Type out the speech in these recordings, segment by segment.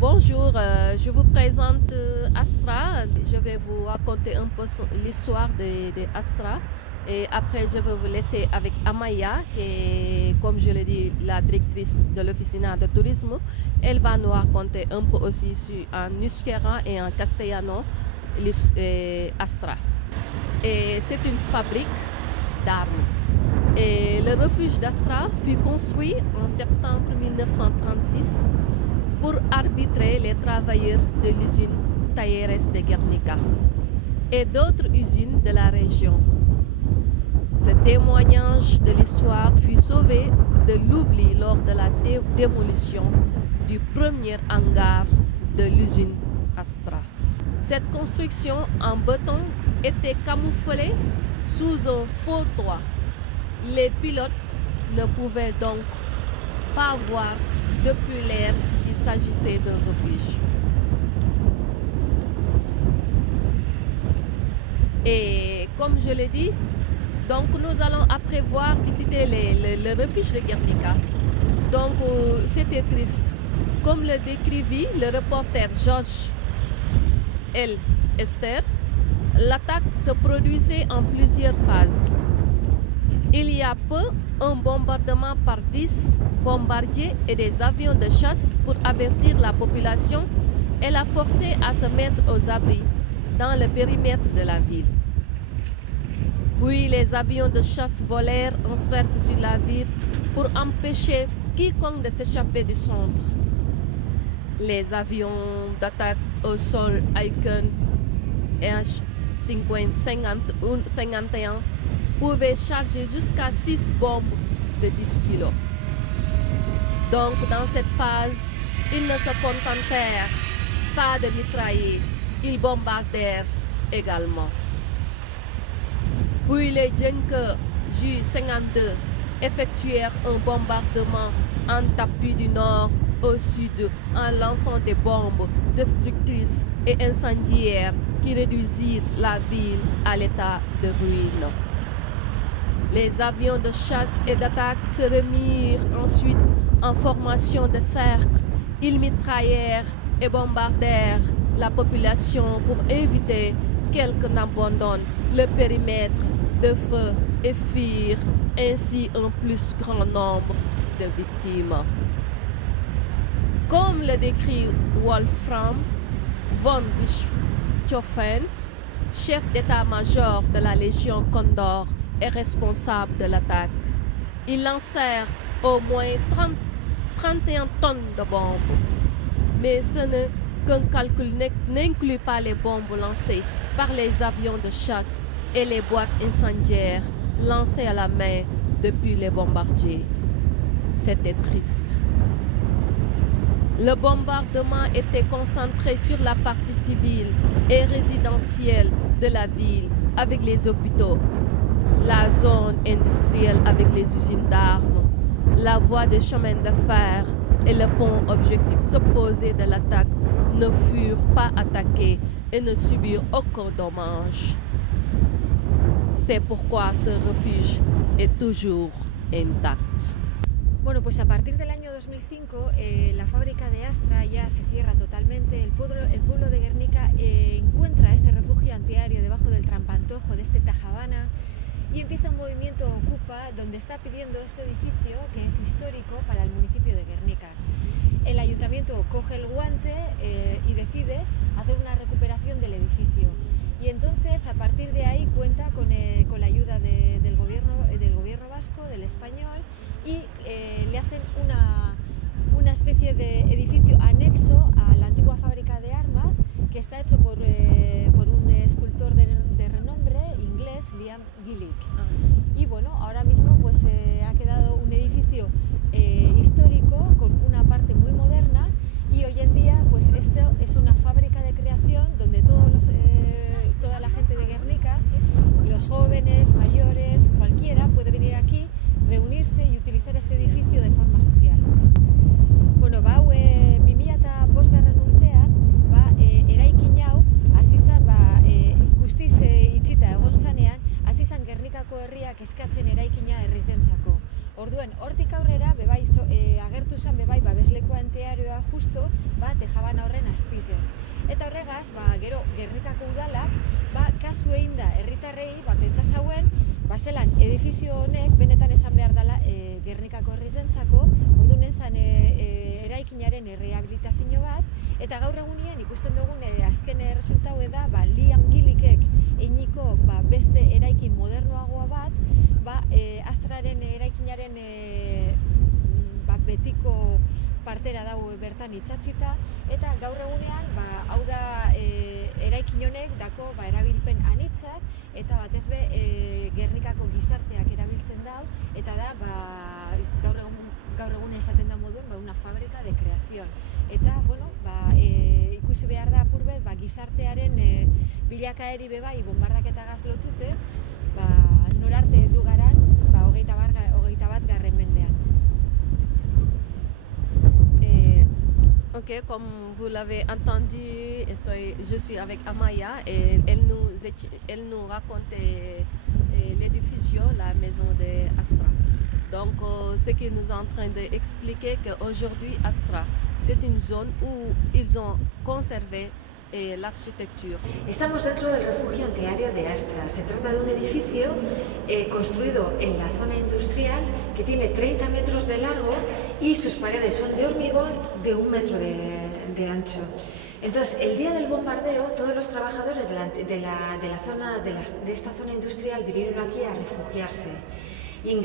Bonjour, je vous présente Astra. Je vais vous raconter un peu l'histoire de Astra. Et après, je vais vous laisser avec Amaya, qui est, comme je l'ai dit, la directrice de l'Oficina de tourisme. Elle va nous raconter un peu aussi en euskera et en castellano Astra. Et c'est une fabrique d'armes. Et le refuge d'Astra fut construit en septembre 1936 pour arbitrer les travailleurs de l'usine Talleres de Guernica et d'autres usines de la région. Ce témoignage de l'histoire fut sauvé de l'oubli lors de la démolition du premier hangar de l'usine Astra. Cette construction en béton était camouflée sous un faux toit. Les pilotes ne pouvaient donc pas voir depuis l'air qu'il s'agissait d'un refuge. Et comme je l'ai dit, donc nous allons après voir visiter le refuge de Guernica. Donc c'était triste. Comme le décrivit le reporter Georges L. Esther, l'attaque se produisait en plusieurs phases. Il y a peu, un bombardement par 10 bombardiers et des avions de chasse pour avertir la population et la forcer à se mettre aux abris dans le périmètre de la ville. Puis les avions de chasse volèrent en cercle sur la ville pour empêcher quiconque de s'échapper du centre. Les avions d'attaque au sol Icon H-51 pouvaient charger jusqu'à 6 bombes de 10 kg. Donc dans cette phase, ils ne se contentèrent pas de mitrailler, ils bombardèrent également. Puis les Junker Ju-52 effectuèrent un bombardement en tapis du nord au sud en lançant des bombes destructrices et incendiaires qui réduisirent la ville à l'état de ruine. Les avions de chasse et d'attaque se remirent ensuite en formation de cercle. Ils mitraillèrent et bombardèrent la population pour éviter quelqu'un n'abandonne le périmètre de feu et firent ainsi un plus grand nombre de victimes. Comme le décrit Wolfram von Richthofen, chef d'état-major de la Légion Condor et responsable de l'attaque, ils lancèrent au moins 31 tonnes de bombes. Mais ce n'est qu'un calcul n'inclut pas les bombes lancées par les avions de chasse et les boîtes incendiaires lancées à la main depuis les bombardiers. C'était triste. Le bombardement était concentré sur la partie civile et résidentielle de la ville avec les hôpitaux, la zone industrielle avec les usines d'armes, la voie de chemin de fer et le pont. Objectifs opposés de l'attaque ne furent pas attaqués et ne subirent aucun dommage. C'est pourquoi ce refuge est toujours intact. Bueno, pues a partir del año 2005 la fábrica de Astra ya se cierra totalmente. El pueblo de Guernica encuentra este refugio antiaéreo debajo del trampantojo de este Tajabana y empieza un movimiento Ocupa donde está pidiendo este edificio que es histórico para el municipio de Guernica. El ayuntamiento coge el guante y decide hacer una recuperación del edificio. Y entonces, a partir de ahí, cuenta con la ayuda del gobierno vasco, del español, y le hacen una especie de edificio anexo a la antigua fábrica de armas, que está hecho por un escultor de renombre inglés, Liam Gillick. Y bueno, ahora mismo pues ha quedado un edificio histórico con una parte muy moderna, y hoy en día pues esto es una fábrica de creación donde toda la gente de Guernica, los jóvenes, mayores, cualquiera puede venir aquí, reunirse y utilizar este edificio de forma social. Bueno, bau 2005 urtean, eraikin hau hasi izan guztiz itxita egon zanean, hasi izan Gernikako herriak eskatzen eraikina herrizentzako. Orduen, hortik aurrera, agertu zen babesleku antiaerioa justo, Tejabana horren azpizen. Eta horregaz, gero Gernikako udalak kasu egin da herritarrei pentsa zauen zelan edifizio honek benetan esan behar dela Gernikako herrizentzako, orduan zen eraikinaren rehabilitazio bat, eta gaur egunien ikusten dugun azken resultau da Liam Gillickek einiko beste eraikin modernoagoa bat, Astraren eraikinaren betiko partera dago bertan itxatzita, eta gaur egunean hau da eraikin honek dako erabilpen anitzak, eta batez be Gernikako gizarteak erabiltzen dau, eta da gaur egun esaten da moduen una fábrica de creación. Eta, ikusi behar da apurbet gizartearen bilakaeri bebai bombardaketagaz lotute, norarte heldu garan 21. mendean. Ok, comme vous l'avez entendu, je suis avec Amaya et elle nous racontait l'édifice, la maison de Astra. Donc, ce qu'il nous est en train d'expliquer qu'aujourd'hui, Astra, c'est une zone où ils ont conservé l'arquitectura. Estamos dentro del refugio antiaéreo de Astra. Se trata de un edificio construido en la zona industrial que tiene 30 metros de largo y sus paredes son de hormigón de 1 metro de ancho. Entonces, el día del bombardeo, todos los trabajadores de esta zona industrial vinieron aquí a refugiarse. Y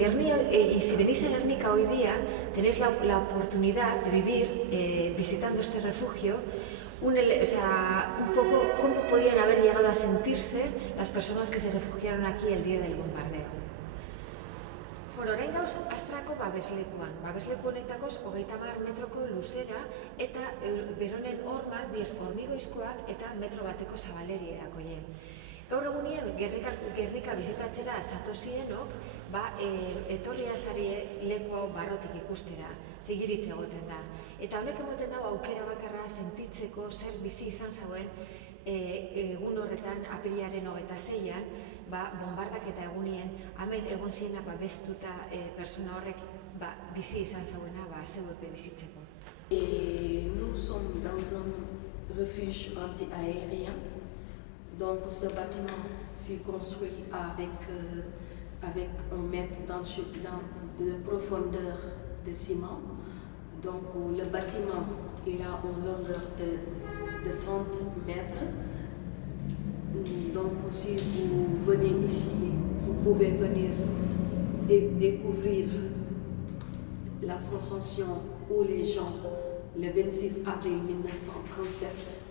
si venís a Gernika hoy día, tenéis la oportunidad de vivir visitando este refugio, un poco cómo podían haber llegado a sentirse las personas que se refugiaron aquí el día del bombardeo. Orain gauz, Astrako babeslekuan. Babesleku honetakoz 30 metroko luzera eta beronen hormak 10 hormigoizkoak eta metro bateko zabaleria dakoien. Gaur egunien Gernika bizitatzera zatozienok, etorria zari leku hau barrotik ikustera, zigiritze egoten da. Eta honek emoten dago aukera bakarra sentitzeko zer bizi izan zauen egun horretan apirilaren 26an, bombardaketa egunien, hemen egon ziena bestuta persona horrek bizi izan zauena zeuepe bizitzeko. Nous sommes dans un refuge anti-aérien. Donc ce bâtiment fut construit avec 1 mètre de profondeur de ciment. Donc le bâtiment il a une longueur de 30 mètres. Donc si vous venez ici, vous pouvez venir découvrir la sensation où les gens, le 26 avril 1937,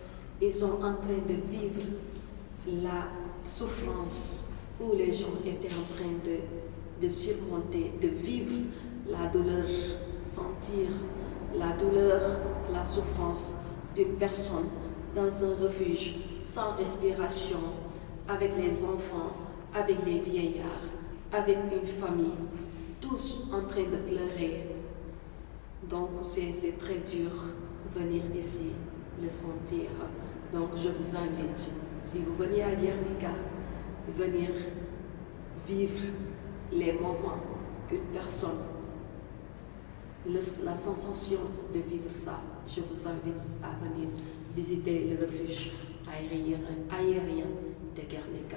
ils sont en train de vivre la souffrance, où les gens étaient en train de surmonter, de vivre la douleur, sentir la douleur, la souffrance d'une personne dans un refuge sans respiration, avec les enfants, avec les vieillards, avec une famille, tous en train de pleurer. Donc c'est très dur de venir ici, le sentir. Donc je vous invite, si vous venez à Gernika, venir vivre les moments qu'une personne, la sensation de vivre ça, je vous invite à venir visiter le refuge aérien de Gernika.